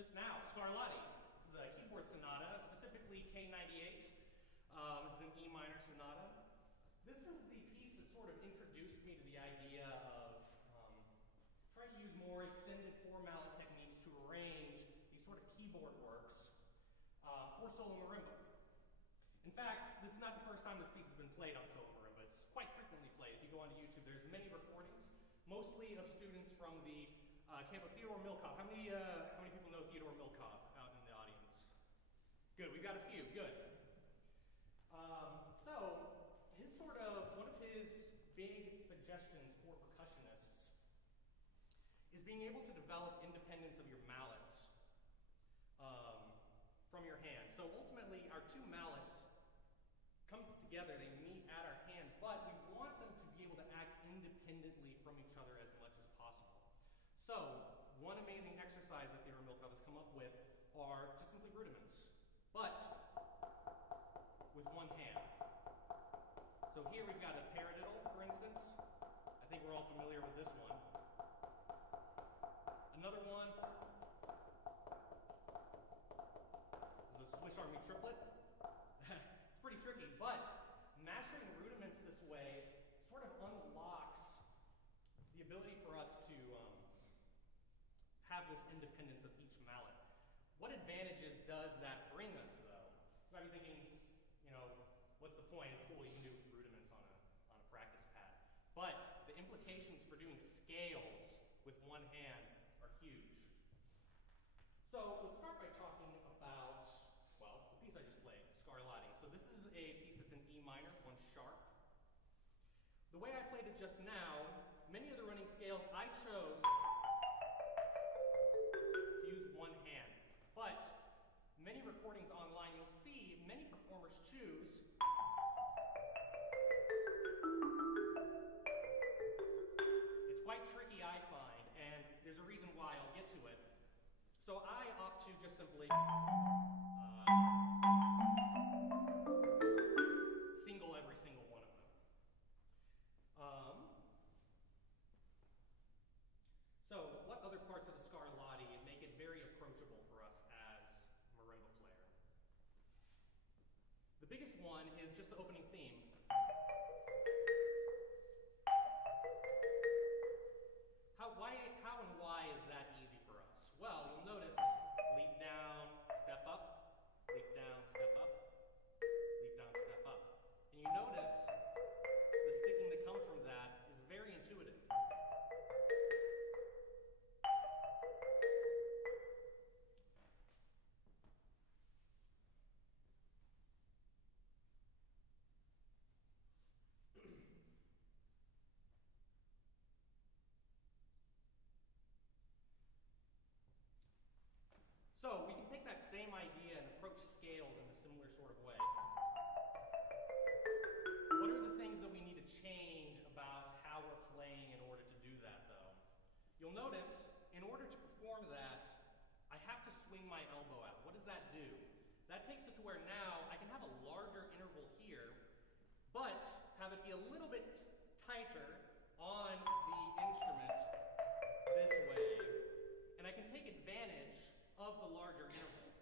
Just now, Scarlatti. This is a keyboard sonata, specifically K98. This is an E minor sonata. This is the piece that sort of introduced me to the idea of trying to use more extended four-mallet techniques to arrange these sort of keyboard works for solo marimba. In fact, this is not the first time this piece has been played on solo marimba. It's quite frequently played. If you go onto YouTube, there's many recordings, mostly of students from the camp of Theodore Milkov. How many people know Theodore Milkov out in the audience? Good, we've got a few, good. So, one of his big suggestions for percussionists is being able to develop independence of your mallets from your hand. So ultimately, our two mallets come together, they meet at our hand, but we want them to be able to act independently from each other as much as possible. So, one amazing exercise that Theodore Milkov has come up with are just simply rudiments, but with one hand. So here we've got a paradiddle, for instance. I think we're all familiar with this one. Another one is a Swiss Army triplet. It's pretty tricky, but mastering rudiments this way sort of unlocks the ability for us to have this independence of each mallet. What advantages does that bring us, though? You might be thinking, you know, what's the point? Cool, you can do rudiments on a practice pad. But the implications for doing scales with one hand are huge. So let's start by talking about, well, the piece I just played, Scarlatti. So this is a piece that's in The way I played it just now, many of the running scales I chose to use one hand. But many recordings online, you'll see many performers choose it's quite tricky, I find, and there's a reason why. I'll get to it. So I opt to just simply single every single one of them. So what other parts of the Scarlatti make it very approachable for us as marimba player? The biggest one is just the opening theme. How and why is that easy for us? Well, you'll notice leap down, step up, leap down, step up, leap down, step up. And you notice the sticking that comes from that is very intuitive. So we can take that same idea and approach scales in a similar sort of way. What are the things that we need to change about how we're playing in order to do that, though? You'll notice, in order to perform that, I have to swing my elbow out. What does that do? That takes it to where now I can have a larger interval here, but have it be a little bit tighter on the instrument this way, and I can take advantage of the larger interval.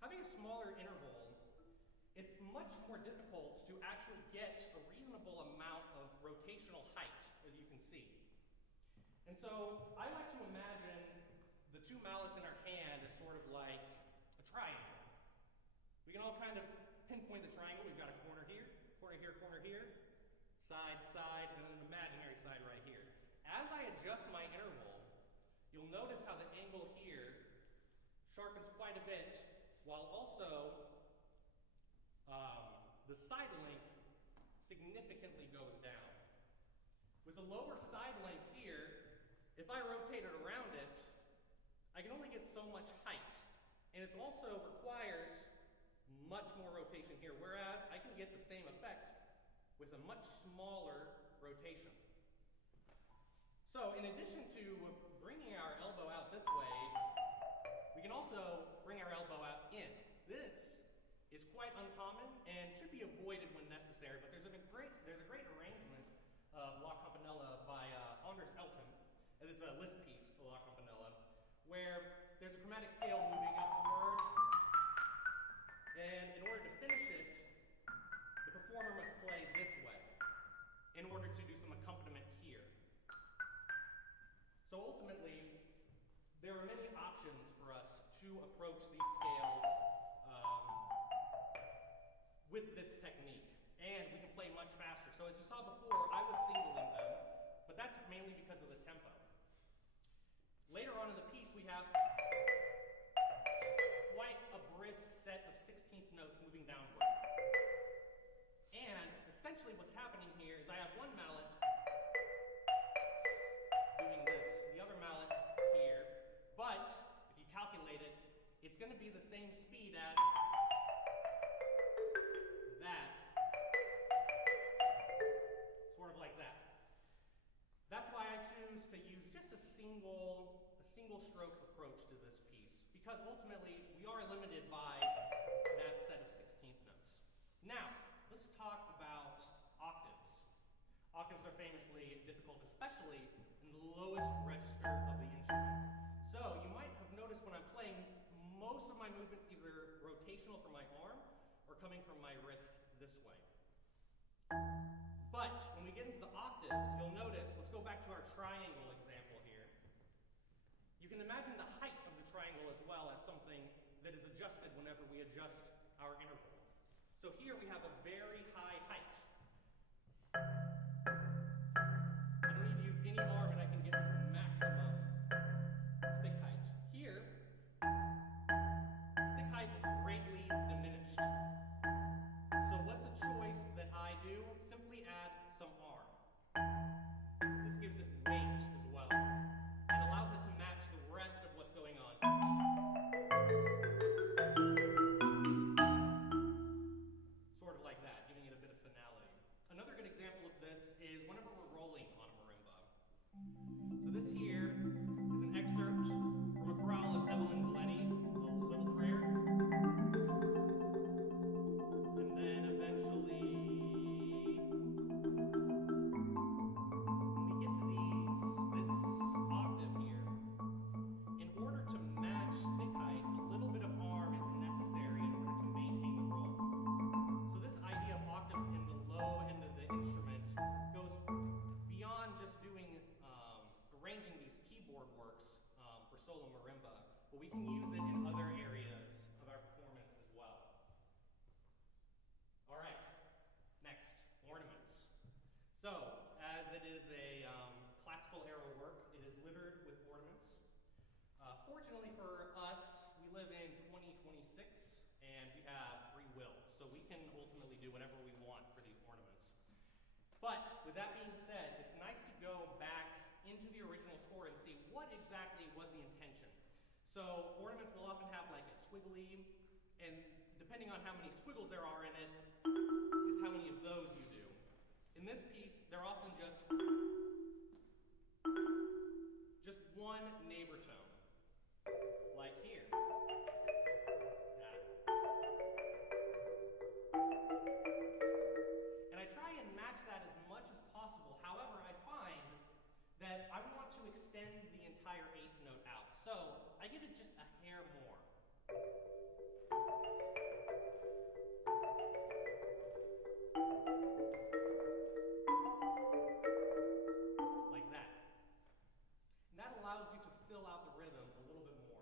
Having a smaller interval, it's much more difficult to actually get a reasonable amount of rotational height, as you can see. And so I like to imagine the two mallets in our hand as sort of like a triangle. We can all kind of pinpoint the triangle. We've got a corner here, corner here, corner here, side, side, and then an imaginary side right here. As I adjust my interval, you'll notice how the angle here sharpens quite a bit, while also the side length significantly goes down. With a lower side length here, if I rotate it around it, I can only get so much height. And it also requires much more rotation here, whereas I can get the same effect with a much smaller rotation. So in addition to bringing our elbow out this way, we can also bring our elbow out in. This is quite uncommon and should be avoided when necessary, but there's a great arrangement of La Campanella by Anders Elton. This is a Liszt piece, La Campanella, where there's a chromatic scale moving upward, and in order to finish it, the performer must play this way in order to do some accompaniment here. So ultimately, there are many options for us to approach these scales with this technique, and we can play much faster. So as you saw before, I was singling them, but that's mainly because of the tempo. Later on in the piece, we have quite a brisk set of 16th notes moving downward. And essentially what's happening here is I have one mallet doing this, the other mallet here, but if you calculate it, it's going to be the same speed as that, sort of like that. That's why I choose to use just a single stroke approach to this piece, because ultimately we are limited by that set of 16th notes. Now, let's talk about octaves. Octaves are famously difficult, especially in the lowest register of the instrument. So you might have noticed when I'm playing, most of my movements either rotational from my arm or coming from my wrist this way. But when we get into the octaves, you'll notice, let's go back to our triangle example here. You can imagine the height of the triangle as well as something that is adjusted whenever we adjust our interval. So here we have a very high height. I don't need to use any arm and I can get maximum stick height. Here, stick height is greatly diminished. So what's a choice that I do? Simply add some arm. we can use it in other areas of our performance as well. All right, next, ornaments. So, as it is a classical era work, it is littered with ornaments. Fortunately for us, we live in 2026, and we have free will, so we can ultimately do whatever we want for these ornaments. But, with that being said, it's nice to go back into the original score and see what exactly was the intention. So, ornaments will often have like a squiggly, and depending on how many squiggles there are in it, is how many of those you do. In this piece, they're often just one neighbor tone, like here. And I try and match that as much as possible. However, I find that I want to extend the entire eighth note out. So I give it just a hair more. Like that. And that allows you to fill out the rhythm a little bit more.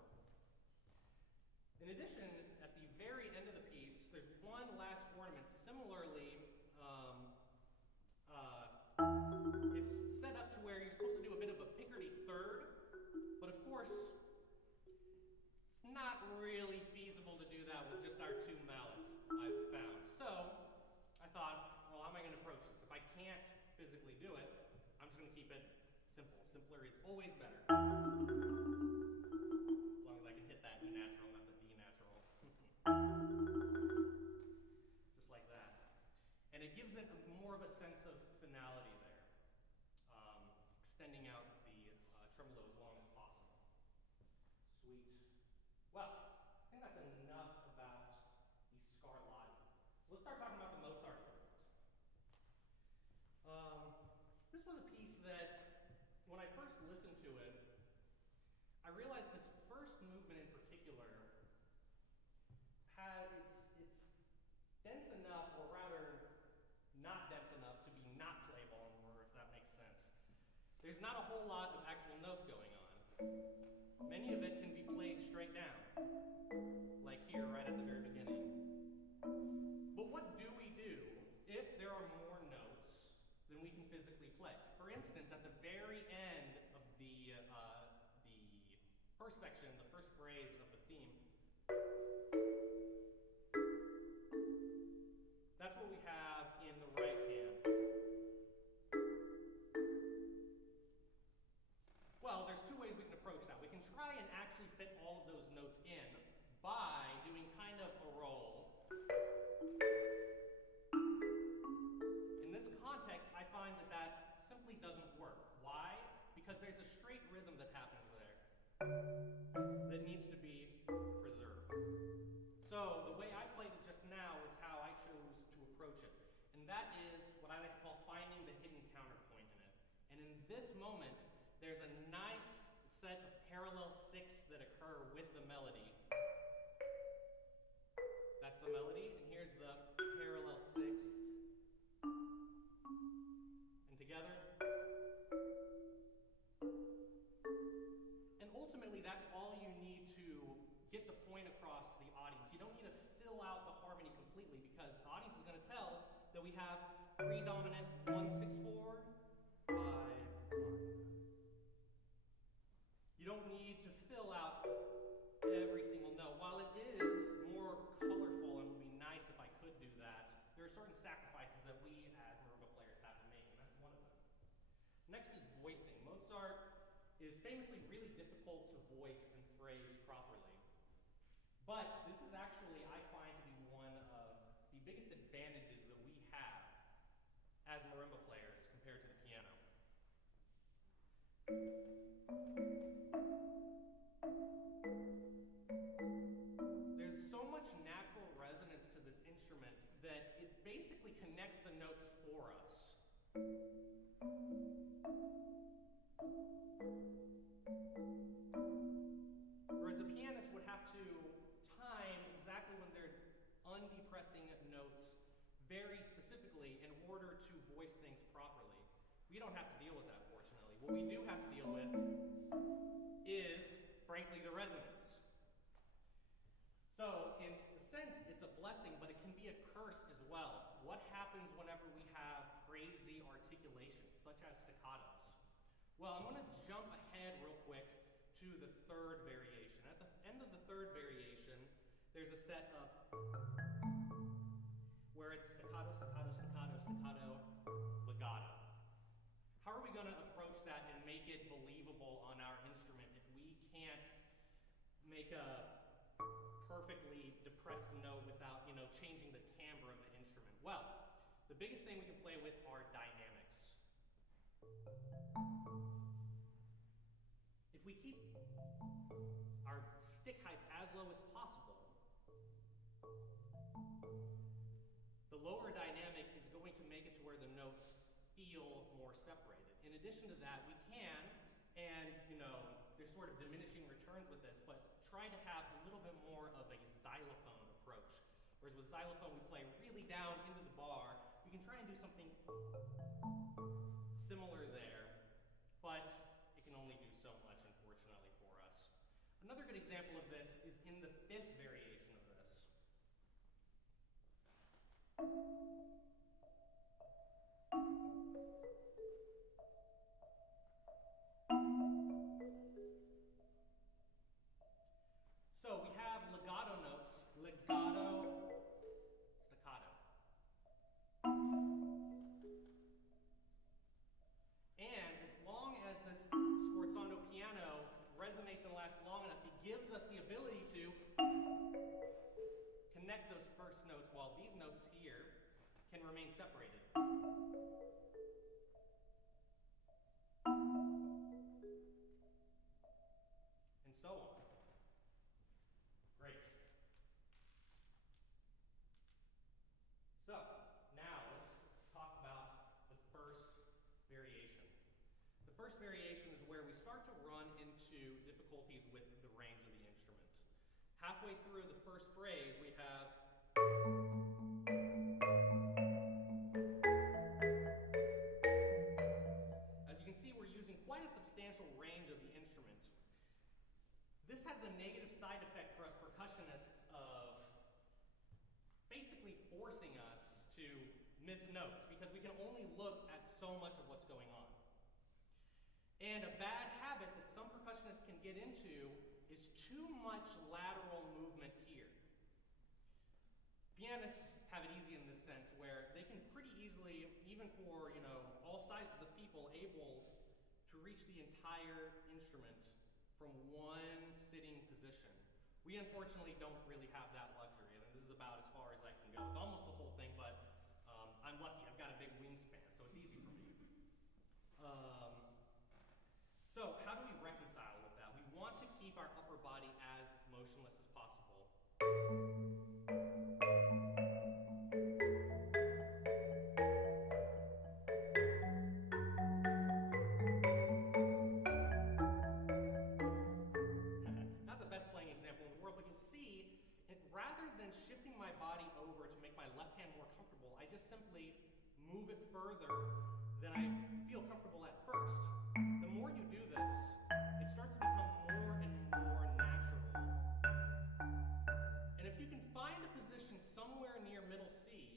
In addition, at the very end of the piece, there's one last ornament. Similarly, it's set up to where you're supposed to do a bit of a picardy third, but of course, it's not really feasible to do that with just our two mallets, I've found. So, I thought, well, how am I going to approach this? If I can't physically do it, I'm just going to keep it simple. Simpler is always better. As long as I can hit that E natural, not the D natural. Just like that. And it gives it more of a sense of finality there. Extending out the tremolo as long as possible. Sweet. Well, I think that's enough about the Scarlatti. So let's start talking about the Mozart movement. This was a piece that, when I first listened to it, I realized this first movement in particular it's dense enough, or rather not dense enough to be not playable anymore, if that makes sense. There's not a whole lot of actual notes going on. Many of it can be played straight down, like here right at the very beginning. But what do we do if there are more notes than we can physically play? For instance, at the very end of the first section, the first phrase of the theme, that's what we have in the right hand. Well, there's two ways we can approach that. We can try and actually fit all of those notes in by doing kind of a roll. In this context, I find that that simply doesn't work. Why? Because there's a straight rhythm that happens there that needs to be preserved. So the way I played it just now is how I chose to approach it. And that is what I like to call finding the hidden counterpoint in it. And in this moment, there's a nice set of parallel sixths that occur with the melody. That's the melody, and here's the parallel sixth. And together. And ultimately, that's all you need to get the point across to the audience. You don't need to fill out the harmony completely, because the audience is going to tell that we have three dominant 1, 6, 4, 5, 1. You don't need to fill out every single note. While it is more colorful and would be nice if I could do that, there are certain sacrifices that we as marimba players have to make, and that's one of them. Next is voicing. Mozart is famously really difficult to voice and phrase properly. But this is actually, I find, to be one of the biggest advantages that we have as marimba players compared to the piano. There's so much natural resonance to this instrument that it basically connects the notes for us. Whereas the pianist would have to time exactly when they're undepressing notes very specifically in order to voice things properly. We don't have to deal with that, fortunately. What we do have to deal with is, frankly, the resonance. So in a sense, it's a blessing, but it can be a curse as well. What happens whenever we have crazy articulations, such as staccatos? Well, I'm going to jump ahead real quick to the third variation. At the end of the third variation, there's a set of where it's staccato, staccato, staccato, staccato, legato. How are we going to approach that and make it believable on our instrument if we can't make a perfectly depressed note without, changing the timbre of the instrument? Well, the biggest thing we can play with are dynamics. If we keep our stick heights as low as possible, the lower dynamic is going to make it to where the notes feel more separated. In addition to that, we can, and there's sort of diminishing returns with this, but try to have a little bit more of a xylophone approach. Whereas with xylophone, we play really down into the bar. We can try and do something similar there, but it can only do so much, unfortunately, for us. Another good example of this is in the fifth variation of this. So we have legato notes, legato, staccato. And as long as this sforzando piano resonates and lasts long enough, it gives us the ability to connect those first notes while these notes here can remain separated. And so on. Great. So, now let's talk about the first variation. The first variation is where we start to run into difficulties with the range of the instrument. Halfway through the first phrase, we have as you can see, we're using quite a substantial range of the instrument. This has the negative side effect for us percussionists of basically forcing us to miss notes because we can only look at so much of what's going on. And a bad habit that some percussionists can get into is too much lateral movement here. Pianists have it easy in this sense where they can pretty easily, even for all sizes of people, able to reach the entire instrument from one sitting position. We unfortunately don't really have that luxury, and this is about as far as I can go. It's almost the whole thing, but I'm lucky. I've got a big wingspan, so it's easy for me. So how do we reconcile with that? We want to keep our upper body as motionless as possible. Not the best playing example in the world, but you'll see, rather than shifting my body over to make my left hand more comfortable, I just simply move it further than I feel comfortable at first. The more you do this, it starts to become more and more natural. And if you can find a position somewhere near middle C,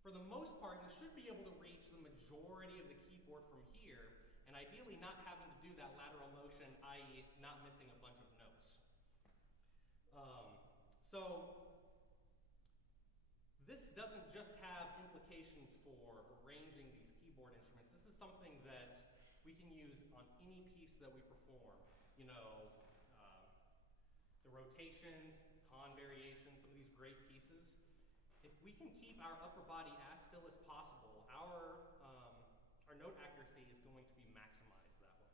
for the most part, you should be able to reach the majority of the keyboard from here, and ideally not having to do that lateral motion, i.e. not missing a bunch of notes. So this doesn't just have implications for arranging these keyboard instruments. This is something that we can use on any piece that we perform. The rotations, con variations, some of these great pieces. If we can keep our upper body as still as possible, our note accuracy is going to be maximized that way.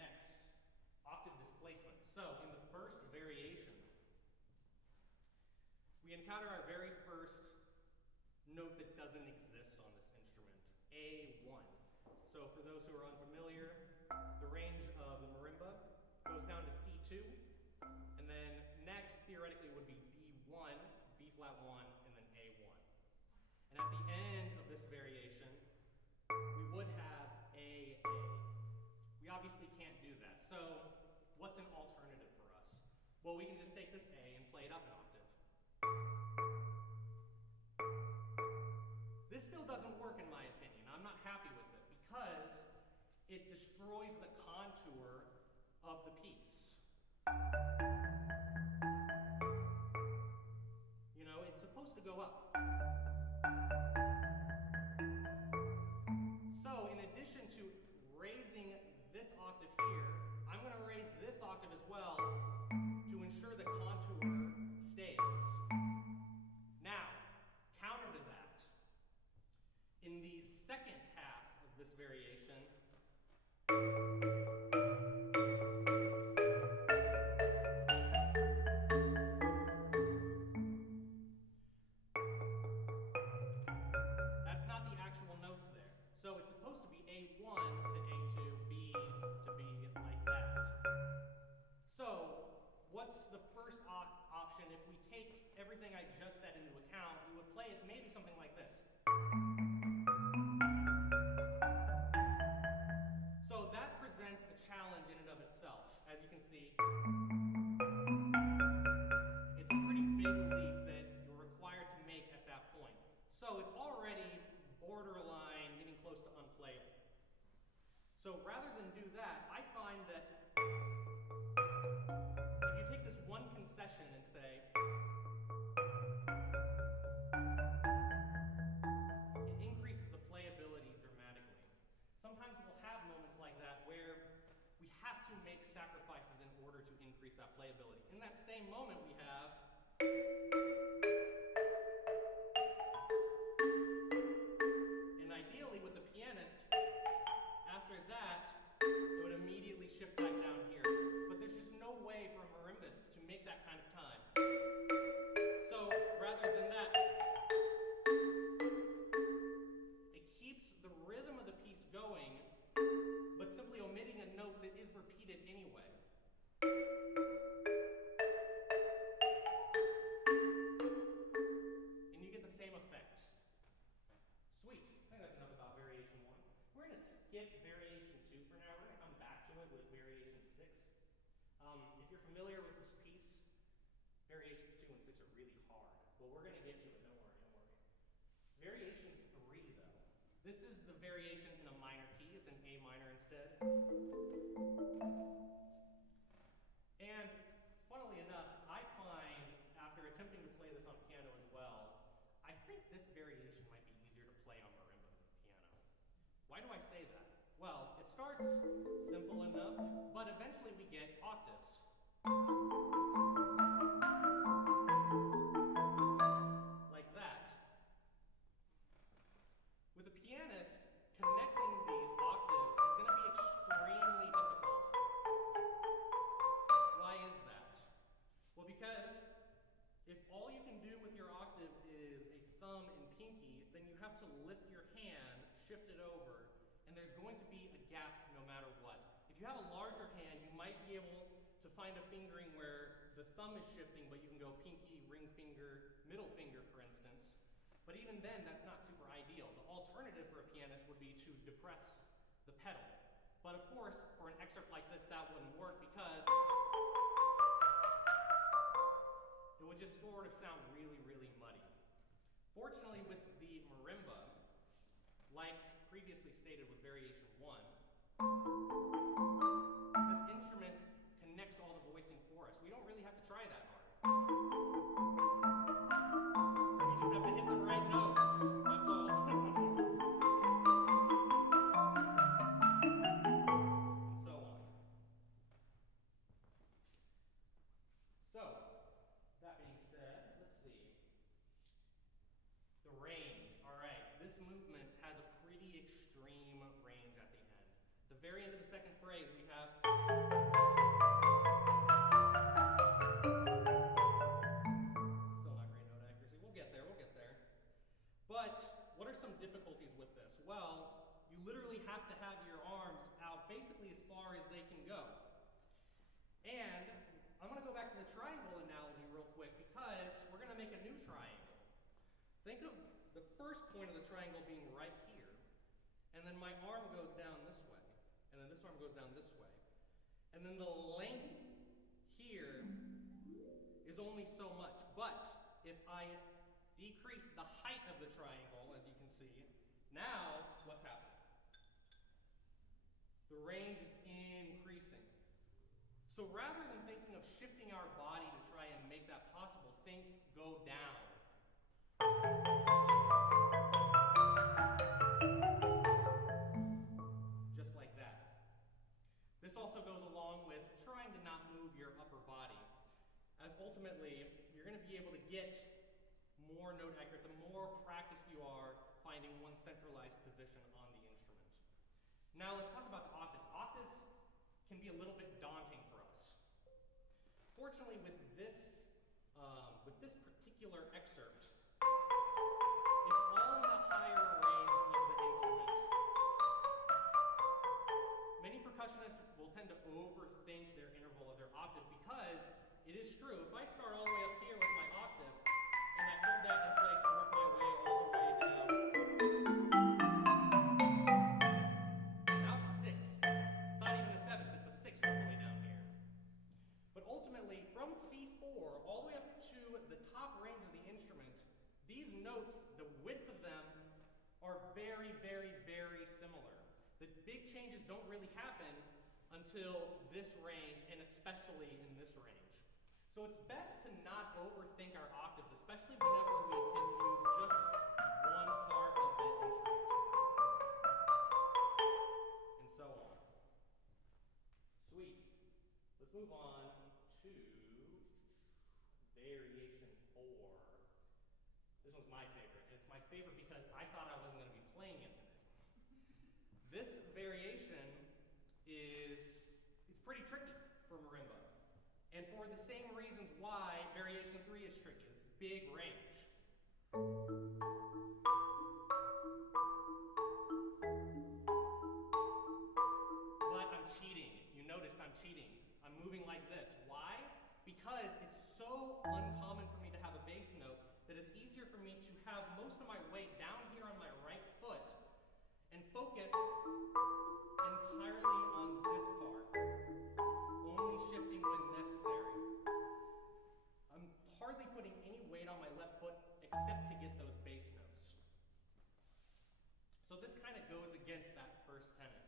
Next, octave displacement. So in the first variation, we encounter our very first note that doesn't exist on this instrument, A1. So for those who are unfamiliar, the range of the marimba goes down to C2, and then next theoretically would be B1, B flat 1, and then A1. And at the end of this variation, we would have AA. We obviously can't do that. So what's an alternative for Well, we can just take this A and play it up an octave. This still doesn't work in my opinion. I'm not happy with it because it destroys the contour of the piece. You know, it's supposed to go up. So in addition to raising this octave here, I'm going to raise this octave as well to ensure the contour stays. Now, counter to that, in the second half of this variation, that's not the actual notes there. So it's supposed to be A1 to A2, B to B, like that. So what's the first option? If we take everything I just said into account, we would play it maybe something like this. So that presents a challenge in and of itself. As you can see, it's a pretty big leap that you're required to make at that point. So it's already borderline, getting close to unplayable. So rather than do that, I find that if you take this one concession and say, it increases the playability dramatically. Sometimes we'll have moments like that where we have to make sacrifices in order to increase that playability. In that same moment we have and ideally with the pianist, after that, it would immediately shift back down here. But there's just no way for a marimbist to make that kind of time. So rather than that, it keeps the rhythm of the piece going, but simply omitting a note that is repeated anyway. And you get the same effect. Sweet. I think that's enough about variation 1. We're going to skip variation 2 for now. We're going to come back to it with variation 6. If you're familiar with this piece, variations 2 and 6 are really hard. But we're going to get to it, don't worry, don't worry. Variation 3 though. This is the variation in a minor key. It's in A minor instead. And funnily enough, I find, after attempting to play this on piano as well, I think this variation might be easier to play on marimba than piano. Why do I say that? Well, it starts simple enough, but eventually we get octaves. Like that. With a pianist, connecting these octaves is going to be extremely difficult. Why is that? Well, because if all you can do with your octave is a thumb and pinky, then you have to lift your hand, shift it over, and there's going to be a gap no matter what. If you have a larger hand, you might be able to find a fingering where the thumb is shifting, but you can go pinky, ring finger, middle finger, for instance. But even then, that's not super ideal. The alternative for a pianist would be to depress the pedal. But of course, for an excerpt like this, that wouldn't work because it would just sort of sound really, really muddy. Fortunately, with the marimba, like previously stated with variation 1, this instrument connects all the voicing for us. We don't really have to try that hard. We just have to hit the right notes. That's all. And so on. So, that being said, let's see. The range. All right, this movement has a pretty extreme range at the end. The very end of the second phrase, we have still not great note accuracy. We'll get there, we'll get there. But what are some difficulties with this? Well, you literally have to have your arms out basically as far as they can go. And I'm going to go back to the triangle analogy real quick because we're going to make a new triangle. Think of the first point of the triangle being right here, and then my arm goes down this way, and then this arm goes down this way. And then the length here is only so much. But if I decrease the height of the triangle, as you can see, now what's happening? The range is increasing. So rather than thinking of shifting our body to try and make that possible, think go down. Just like that. This also goes along with trying to not move your upper body, as ultimately you're going to be able to get more note accurate the more practiced you are finding one centralized position on the instrument. Now let's talk about the octaves. Octaves can be a little bit daunting for us. Fortunately, with this particular excerpt, it's all in the higher range of the instrument. Many percussionists will tend to overthink their interval of their octave because it is true. If I start all the way up here with my octave and I hold that in place and work my way all the way down, now it's a sixth. It's not even a seventh, it's a sixth all the way down here. But ultimately, from C4 all the way up to the top range of the instrument, these notes, the width of them are very, very, very similar. The big changes don't really happen until this range, and especially in this range. So it's best to not overthink our octaves, especially whenever we can use just one part of the instrument. And so on. Sweet. Let's move on to variation 4. This one's my favorite. It's my favorite because I thought I wasn't going to be playing it today. This variation it's pretty tricky for marimba. And for the same reasons why variation 3 is tricky. It's big range. But I'm cheating. You noticed I'm cheating. I'm moving like this. Why? Because it's so uncommon for me to have a bass note that it's easier for me to have most of my weight down here on my right foot and focus entirely on this part, only shifting when necessary. I'm hardly putting any weight on my left foot except to get those bass notes. So this kind of goes against that first tenet.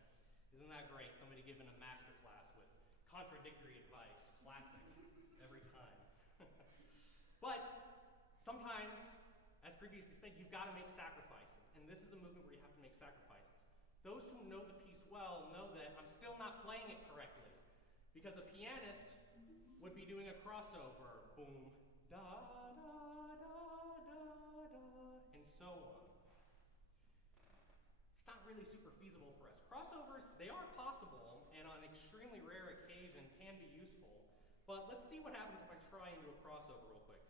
Isn't that great? Somebody giving a master class with contradictory advice. Classic. Every time. But sometimes, as previously said, you've got to make sacrifices. And this is a movement where you have to make sacrifices. Those who know the piece well know that I'm still not playing it correctly. Because a pianist would be doing a crossover. Boom, da, da, da, da, da, and so on. It's not really super feasible for us. Crossovers, they are possible, and on extremely rare occasion can be useful. But let's see what happens if I try and do a crossover real quick.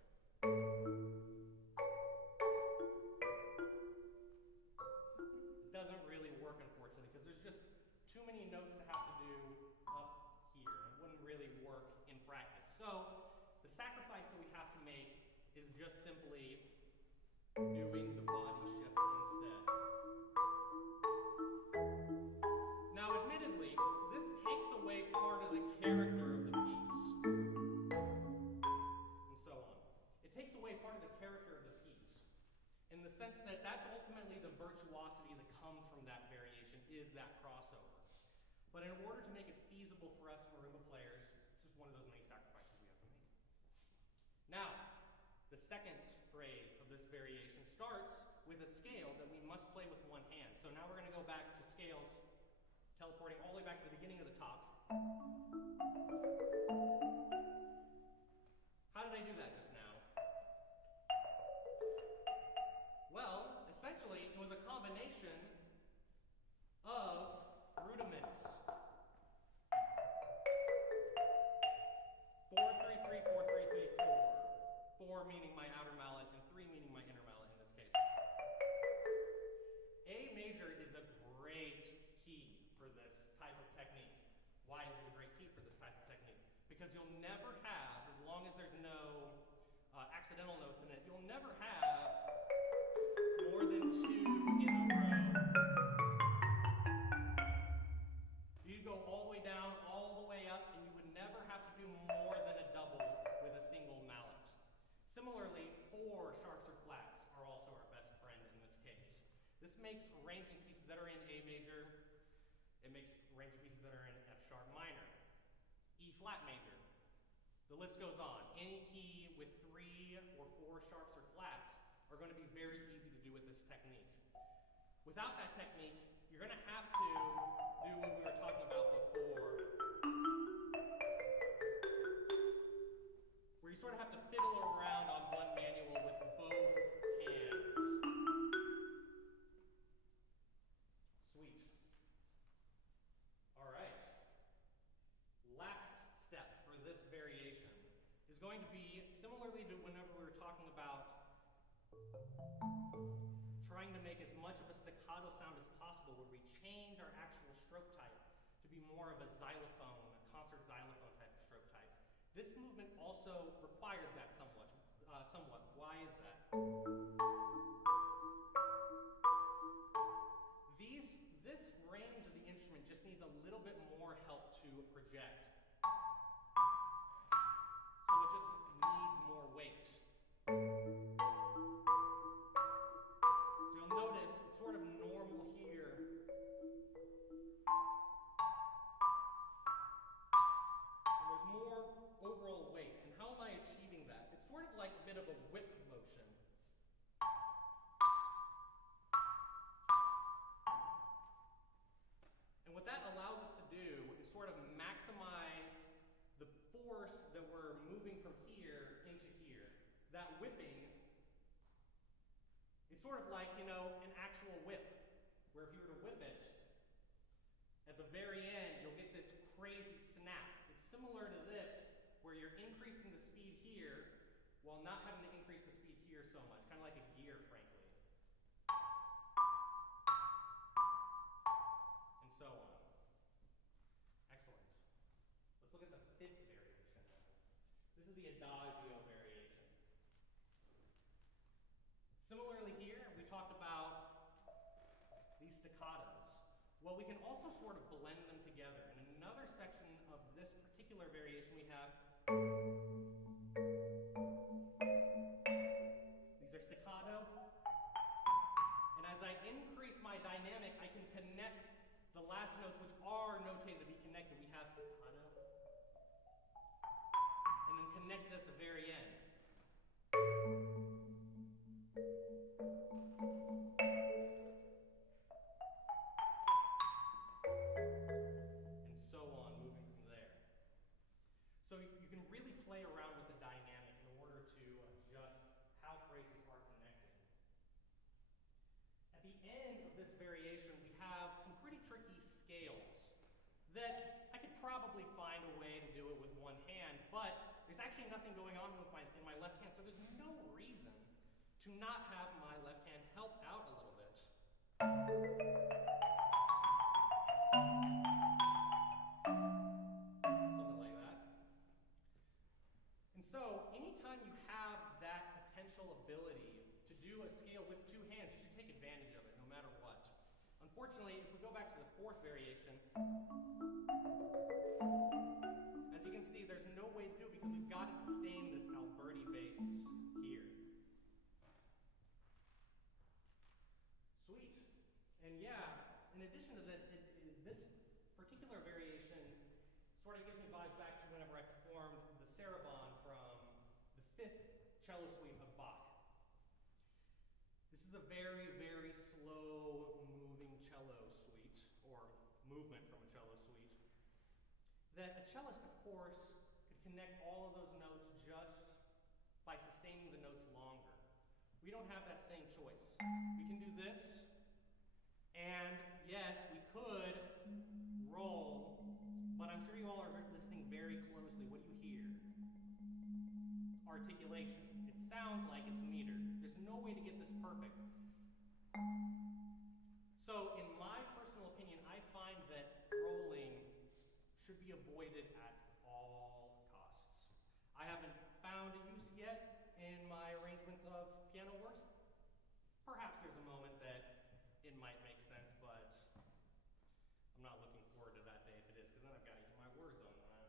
Doesn't really work, unfortunately, because there's just too many notes to have to do up here. It wouldn't really work in practice. So the sacrifice that we have to make is just simply doing the body shift instead. Now, admittedly, this takes away part of the character of the piece. And so on. It takes away part of the character of the piece. In the sense that that's ultimately the virtuosity that comes from that variation, is that crossover. But in order to make it feasible for us marimba players, it's just one of those many sacrifices we have to make. Now, the second phrase of this variation starts with a scale that we must play with one hand. So now we're going to go back to scales, teleporting all the way back to the beginning of the top. How did I do that just now? Well, essentially, it was a combination of rudiments. 4, 3, 3, 4, 3, 3, 4. 4 meaning my outer mallet, and 3 meaning my inner mallet in this case. A major is a great key for this type of technique. Why is it a great key for this type of technique? Because you'll never have, as long as there's no accidental notes in it, you'll never have more than 2 in a row. You'd go all the way down, all the way up, and you would never have to do more than a double with a single mallet. This makes arranging pieces that are in A major, it makes arranging pieces that are in F sharp minor, E flat major. The list goes on. Any key with 3 or 4 sharps or flats are going to be very easy to do with this technique. Without that technique, you're going to have to do what we were talking about before, where you sort of have to fiddle around on one manual with both hands. Sweet. All right. Last step for this variation is going to be similarly to whenever we were talking about trying to make as much of a staccato sound as possible, where we change our actual stroke type to be more of a xylophone, a concert xylophone type of stroke type. This movement also requires that somewhat. Why is that? This range of the instrument just needs a little bit more help to project. So it just needs more weight. So you'll notice it's sort of normal here. And there's more overall weight. And how am I achieving that? It's sort of like a bit of a whip motion. And what that allows us to do is sort of maximize the force that we're moving from here into here. That whipping, it's sort of like, you know, an actual whip, where if you were to whip it, at the very end, you'll get this crazy snap. It's similar to this, where you're increasing the speed here while not having to increase the speed here so much, kind of like a gear, frankly. And so on. Excellent. Let's look at the 5th variation now. This is the adagio variation. Similarly here, we talked about these staccatos. Well, we can also sort of blend them together. In another section of this particular variation, we have these are staccato. And as I increase my dynamic, I can connect the last notes, which are notated to be connected. We have staccato. And then connected at the very end. So you can really play around with the dynamic in order to adjust how phrases are connected. At the end of this variation, we have some pretty tricky scales that I could probably find a way to do it with one hand, but there's actually nothing going on with in my left hand, so there's no reason to not have my left hand help out a little bit. So anytime you have that potential ability to do a scale with 2 hands, you should take advantage of it, no matter what. Unfortunately, if we go back to the 4th variation, as you can see, there's no way to do it because we've got to sustain this Alberti bass here. Sweet. And yeah, in addition to this, this particular variation sort of gives me vibes back to whenever I performed the Sarabande from the 5th cello suite of Bach. This is a very, very slow moving cello suite, or movement from a cello suite, that a cellist, of course, could connect all of those notes just by sustaining the notes longer. We don't have that same choice. We can do this, and yes, we could roll, but I'm sure you all are listening very closely. What do you hear? Articulation. It sounds like it's metered. There's no way to get this perfect. So, in my personal opinion, I find that rolling should be avoided at all costs. I haven't found a use yet in my arrangements of piano works. Perhaps there's a moment that it might make sense, but I'm not looking forward to that day if it is, because then I've got to eat my words on that.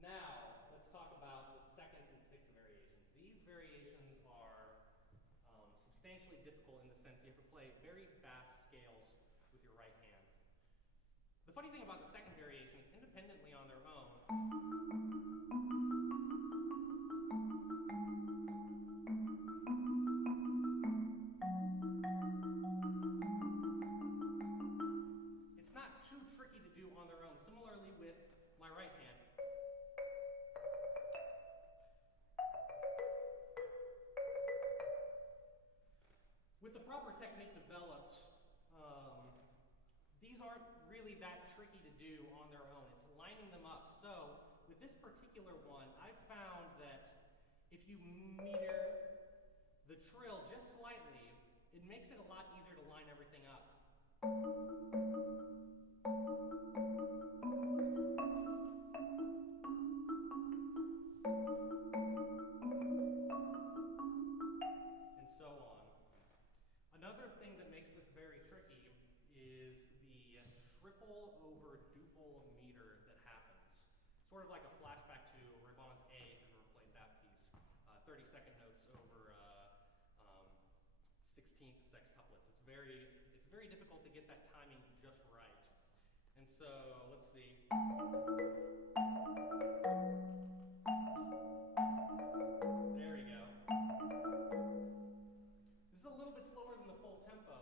Now, let's talk about the 2nd and 6th variations. These variations are substantially difficult in the sense you have to play very fast scales with your right hand. The funny thing about the second variation is independently on their own, it's not too tricky to do on their own. Similarly with my right hand. With the proper technique developed, these aren't really that tricky to do on their own. It's lining them up. So with this particular one, I found that if you meter the trill just slightly, it makes it a lot easier to line everything up. And so on. Another thing that makes this very tricky is the triple over duple meter that happens. Sort of like a flashback to Ribon's A, if you've ever played that piece. 32nd notes over 16th sextuplets. It's very difficult to get that timing just right. And so, let's see. There we go. This is a little bit slower than the full tempo,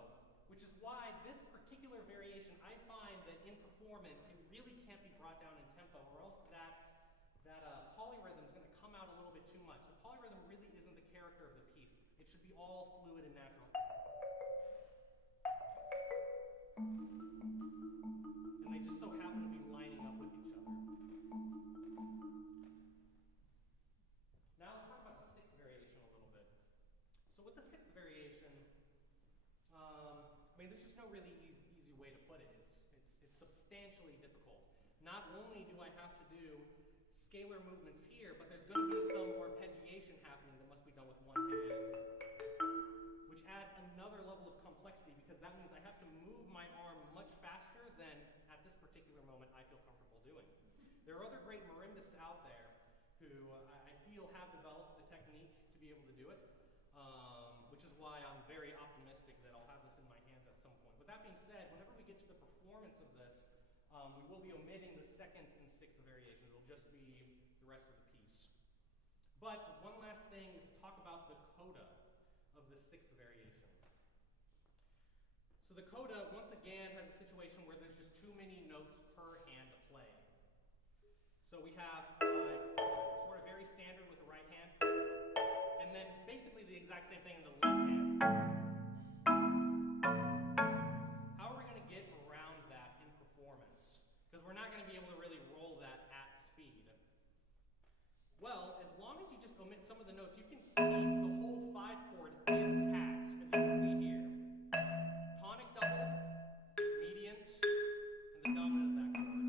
which is why this particular variation, I find that in performance, it really can't be brought down in tempo, or else that polyrhythm is going to come out a little bit too much. The polyrhythm really isn't the character of the piece. It should be all fluid and natural. And they just so happen to be lining up with each other. Now let's talk about the sixth variation a little bit. So with the sixth variation, I mean, there's just no really easy way to put it. It's substantially difficult. Not only do I have to do scalar movements here, but there's going to be some arpeggiation happening that must be done with one hand, which adds another level of complexity, because that means I have to move my arm much faster than at this particular moment I feel comfortable doing. There are other great marimbas out there who I feel have developed the technique to be able to do it, which is why I'm very optimistic that I'll have this in my hands at some point. With that being said, whenever we get to the performance of this, we will be omitting the second and sixth variations. It'll just be the rest of the piece. But one last thing is to talk about the coda of the sixth variation. So the coda, once again, has a situation where there's just too many notes per hand to play. So we have 5 chords, sort of very standard with the right hand, and then basically the exact same thing in the left hand. How are we going to get around that in performance? Because we're not going to be able to really roll that at speed. Well, as long as you just omit some of the notes, you can keep the whole 5 chord intact, as you can see here. Tonic doubled, mediant, and the dominant of that chord.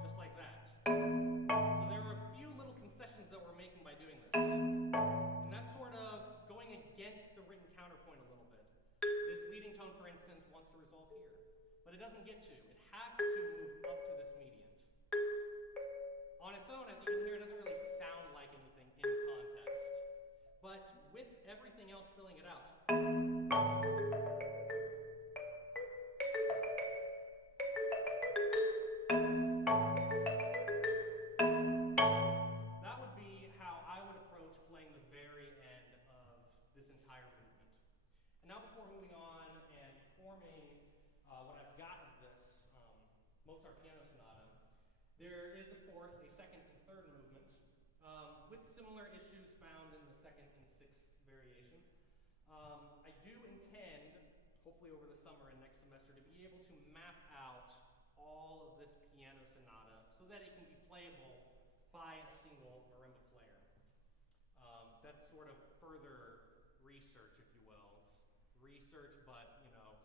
Just like that. So there are a few little concessions that we're making by doing this. And that's sort of going against the written counterpoint a little bit. This leading tone, for instance, wants to resolve here. But it doesn't get to. It has to move up to this mediant. On its own, as you can hear, it doesn't really sound like anything in context. But with everything else filling it out, that would be how I would approach playing the very end of this entire movement. And now before moving on and performing what I've got of this Mozart piano sonata, there is, of course, a second and third movement with similar issues found in the second and sixth variations. I do intend, hopefully over the summer and next semester, to be able to map out all of this piano sonata so that it can be playable by a single marimba player. That's sort of further research, if you will. It's research, but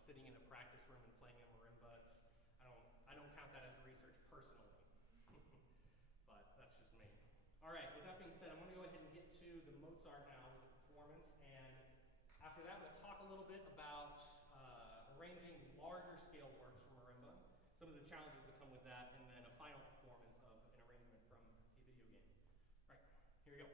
sitting in a practice room and playing a marimba, I don't count that as research personally. But that's just me. All right, with that being said, I'm going to go ahead and get to the Mozart now with the performance, and after that we'll talk a little bit about arranging larger scale works for marimba, some of the challenges that come with that, and then a final performance of an arrangement from a video game. All right, here we go.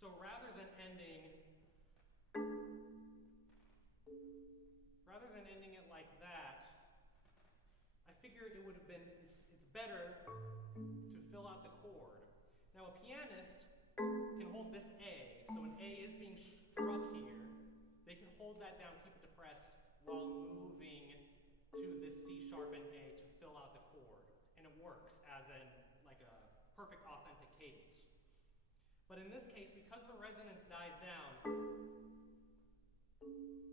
So rather than ending it like that, I figured it would have been, it's better to fill out the chord. Now a pianist can hold this A, so an A is being struck here. They can hold that down, keep it depressed, while moving to this C sharp and A to fill out the chord. And it works as like a perfect authentic cadence. But in this case, because the resonance dies down,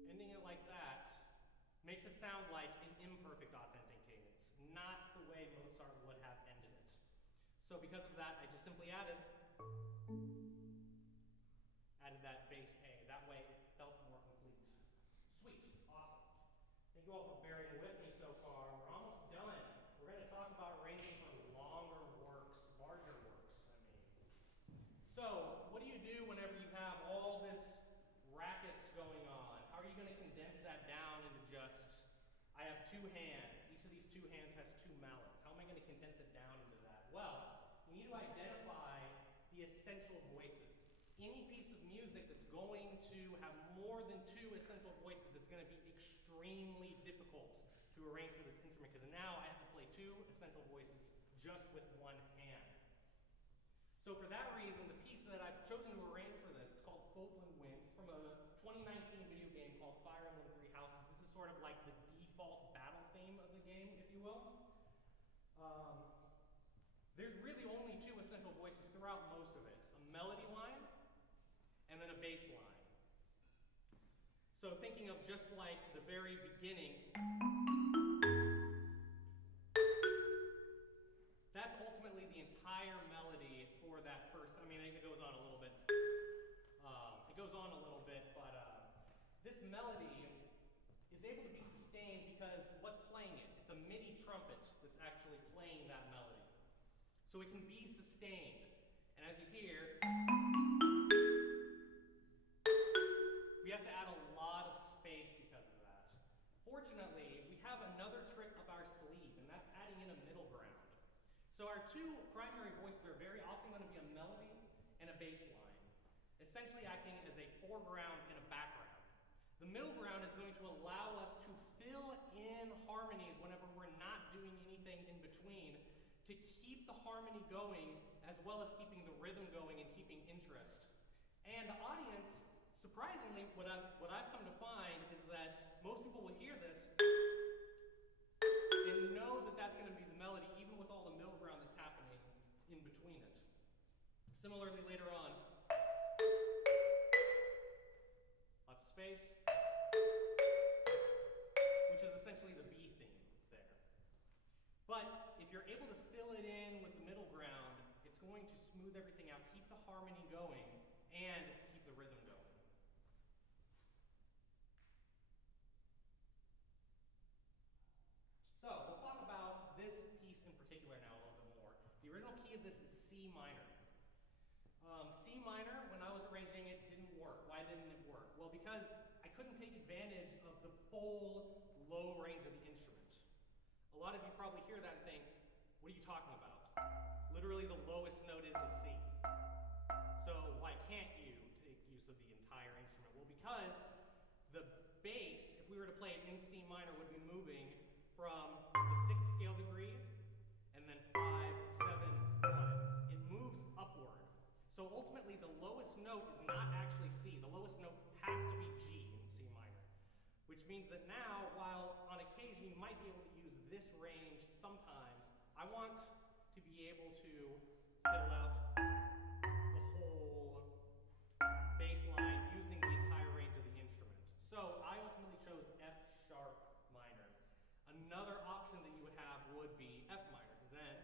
ending it like that makes it sound like an imperfect authentic cadence, not the way Mozart would have ended it. So because of that, I just simply added that bass A. That way it felt more complete. Sweet, awesome. Thank you all for bearing with me so far. We're almost done. We're going to talk about arranging for longer works, larger works, I mean. So, what do you do whenever you have all this rackets going on? How are you going to condense that down into just, I have two hands. Each of these two hands has two mallets. How am I going to condense it down into that? Well, you need to identify the essential voices. Any piece of music that's going to have more than two essential voices is going to be extremely difficult to arrange for this instrument, because now I have to play two essential voices just with one hand. So for that reason, the piece that I've chosen to arrange for this is called Fódlan Winds. It's from a 2019 video game called Fire Emblem Three Houses. This is sort of like the default battle theme of the game, if you will. There's really only two essential voices throughout most of it. A melody line and then a bass line. So thinking of just like the very beginning, that's ultimately the entire melody for that first, I mean, it goes on a little bit. But this melody is able to be sustained because what's playing it? It's a MIDI trumpet that's actually playing that melody. So it can be sustained. And as you hear, we have to add a lot of space because of that. Fortunately, we have another trick up our sleeve, and that's adding in a middle ground. So our two primary voices are very often going to be a melody and a bass line, essentially acting as a foreground and a background. The middle ground is going to allow us to fill in harmonies whenever we're not doing anything in between, to keep the harmony going as well as keeping the rhythm going and keeping interest. And the audience, surprisingly, what I've come to find is that most people will hear this and know that that's going to be the melody, even with all the middle ground that's happening in between it. Similarly, later on, lots of space, which is essentially the B theme there. But if you're able to fill it in with the middle ground, it's going to smooth everything out, keep the harmony going, and keep the rhythm going. So let's talk about this piece in particular now a little bit more. The original key of this is C minor. C minor, when I was arranging it, didn't work. Why didn't it work? Well, because I couldn't take advantage of the full low range of the instrument. A lot of you probably hear that and think, what are you talking about? Literally the lowest note is a C. So why can't you take use of the entire instrument? Well, because the bass, if we were to play it in C minor, would be moving from the 6th scale degree and then 5, 7, 1. It moves upward. So ultimately the lowest note is not actually C. The lowest note has to be G in C minor, which means that now, while on occasion you might be able to use this range sometimes, I want to be able to fill out the whole bass line using the entire range of the instrument. So I ultimately chose F sharp minor. Another option that you would have would be F minor, because then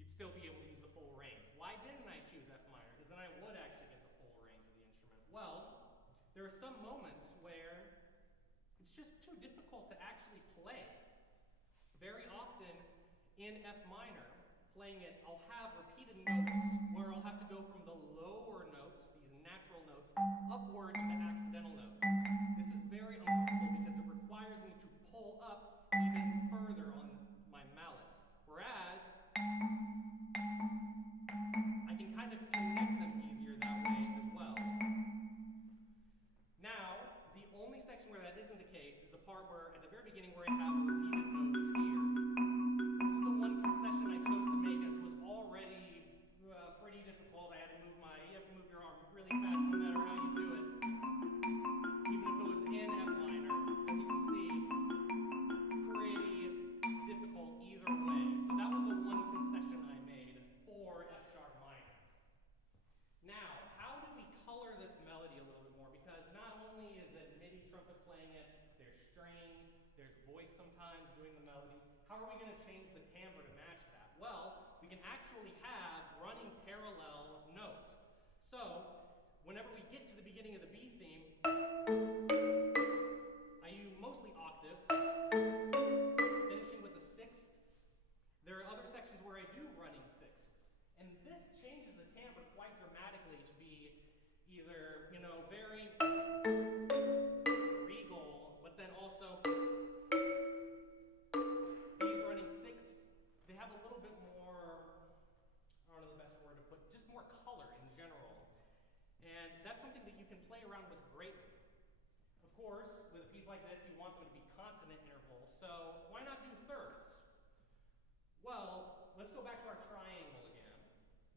you'd still be able to use the full range. Why didn't I choose F minor? Because then I would actually get the full range of the instrument. Well, there are some moments where it's just too difficult to actually play. Very often in F minor, playing it, I'll have repeated notes where I'll have to go from the lower notes, these natural notes, upward to the accidental notes. This is very uncomfortable because it requires me to pull up even further on my mallet. Whereas I can actually have running parallel notes. So, whenever we get to the beginning of the B theme, I use mostly octaves, finishing with a sixth. There are other sections where I do running sixths, and this changes the timbre quite dramatically to be either, you know, very regal, but then also these running sixths, they have a little bit more, I don't know the best word to put, just more color in general. And that's something that you can play around with greatly. Of course, with a piece like this, you want them to be consonant intervals, so why not do thirds? Well, let's go back to our triangle again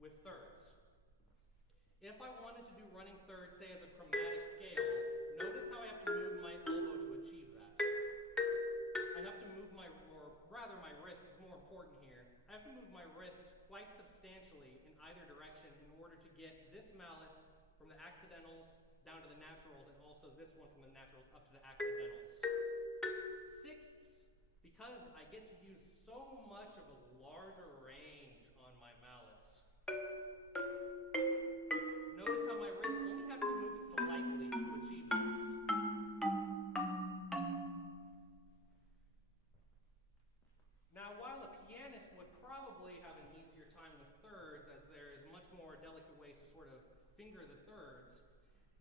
with thirds. If I wanted to do running thirds, say as a chromatic scale, notice how I have to move my elbow to achieve that. I have to move my, or rather my wrist is more important here. I have to move my wrist quite substantially in either direction in order to get this mallet from the accidentals down to the naturals, and also this one from the naturals up to the accidentals. Sixths, because I get to use so much of a larger range on my mallets. Notice how my wrist only has to move slightly to achieve this. Now, while a pianist would probably have an easier time with thirds, as there's much more delicate ways to sort of finger the thirds,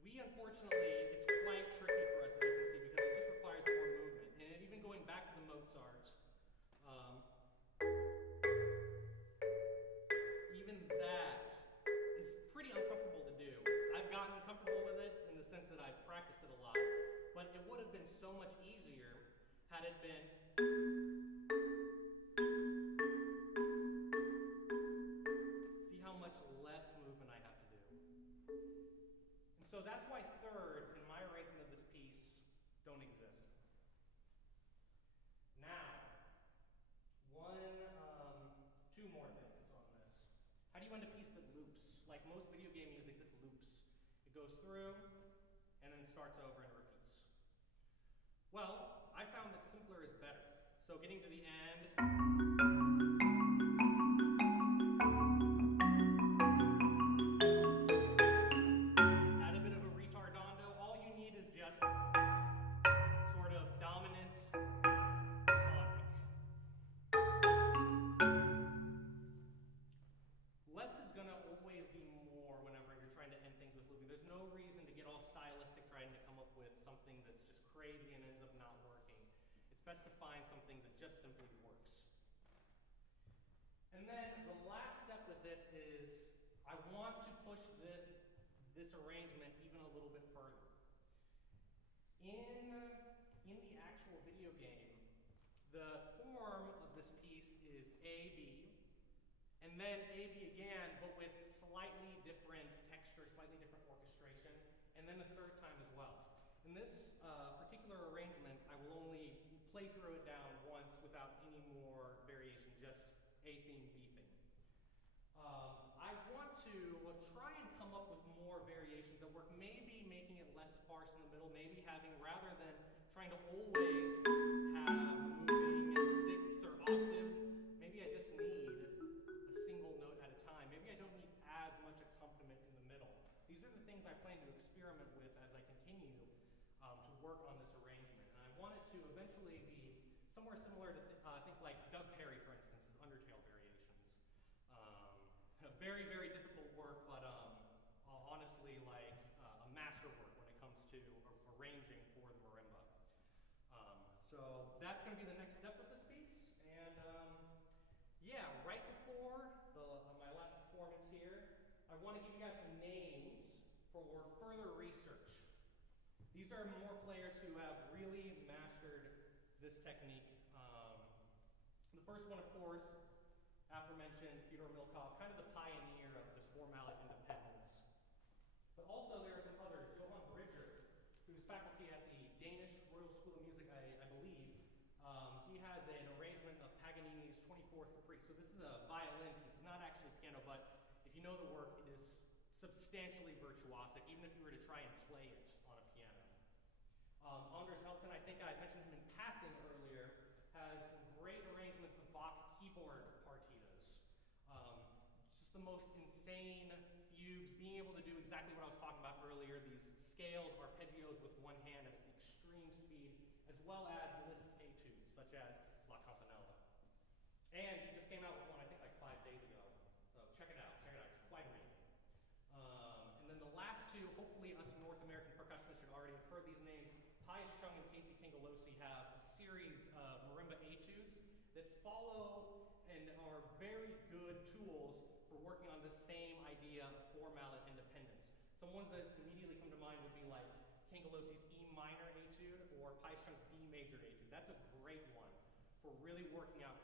we unfortunately, it's quite tricky for us, as you can see, because it just requires more movement. And even going back to the Mozart, even that is pretty uncomfortable to do. I've gotten comfortable with it in the sense that I've practiced it a lot, but it would have been so much easier had it been see how much less movement I have to do. And so that's why thirds in my arrangement of this piece don't exist. Now, two more things on this. How do you end a piece that loops? Like most video game music, this loops. It goes through, and then starts over and repeats. Well, I found that simpler is better. So getting to the end, add a bit of a ritardando. All you need is just sort of dominant tonic. Less is going to always be more whenever you're trying to end things with looping. There's no reason to get all stylistic trying to come up with something that's just crazy and ends up not working. It's best to find something that just simply works. And then the last step with this is I want to push this arrangement even a little bit further. In the actual video game, the form of this piece is A-B, and then A-B again, but with slightly different texture, slightly different orchestration, and then a third time as well. In this particular arrangement, I will only play through it down once without any more variation, just A theme, B theme. I want to try and come up with more variations that work, maybe making it less sparse in the middle, maybe having, rather than trying to always have moving sixths or octaves, maybe I just need a single note at a time. Maybe I don't need as much accompaniment in the middle. These are the things I plan to experiment with as I continue to work on this arrangement. And I want it to eventually be somewhere similar to, think like Doug Perry, for instance, his Undertale variations. Very, very difficult work, but honestly, like a masterwork when it comes to arranging for the marimba. So that's going to be the next step of this piece. And yeah, right before my last performance here, I want to give you guys some names for further research. These are more players who have really mastered this technique. The first one, of course, aforementioned Fyodor Milkov, kind of the pioneer of this four-mallet independence. But also there are some others. Johann Bridger, who's faculty at the Danish Royal School of Music, I believe. He has an arrangement of Paganini's 24th Caprice. So this is a violin piece. It's not actually piano, but if you know the work, it is substantially virtuosic, even if you were to try and play it on a piano. Anders Elton, I think I mentioned him in passing earlier, has some great arrangements of Bach keyboard partitas. the most insane fugues, being able to do exactly what I was talking about earlier, these scales, arpeggios with one hand at an extreme speed, as well as Liszt etudes, such as La Campanella. And he just came out with one, I think, like 5 days ago. So check it out, it's quite amazing. And then the last two, hopefully us North American percussionists should already have heard these names. Pius Chung and Casey Kingalosi have a series of marimba etudes that follow and are very good tools for working on this same idea of four-mallet independence. Some ones that immediately come to mind would be like Kingalosi's E minor etude or Pius Chung's D major etude. That's a great one for really working out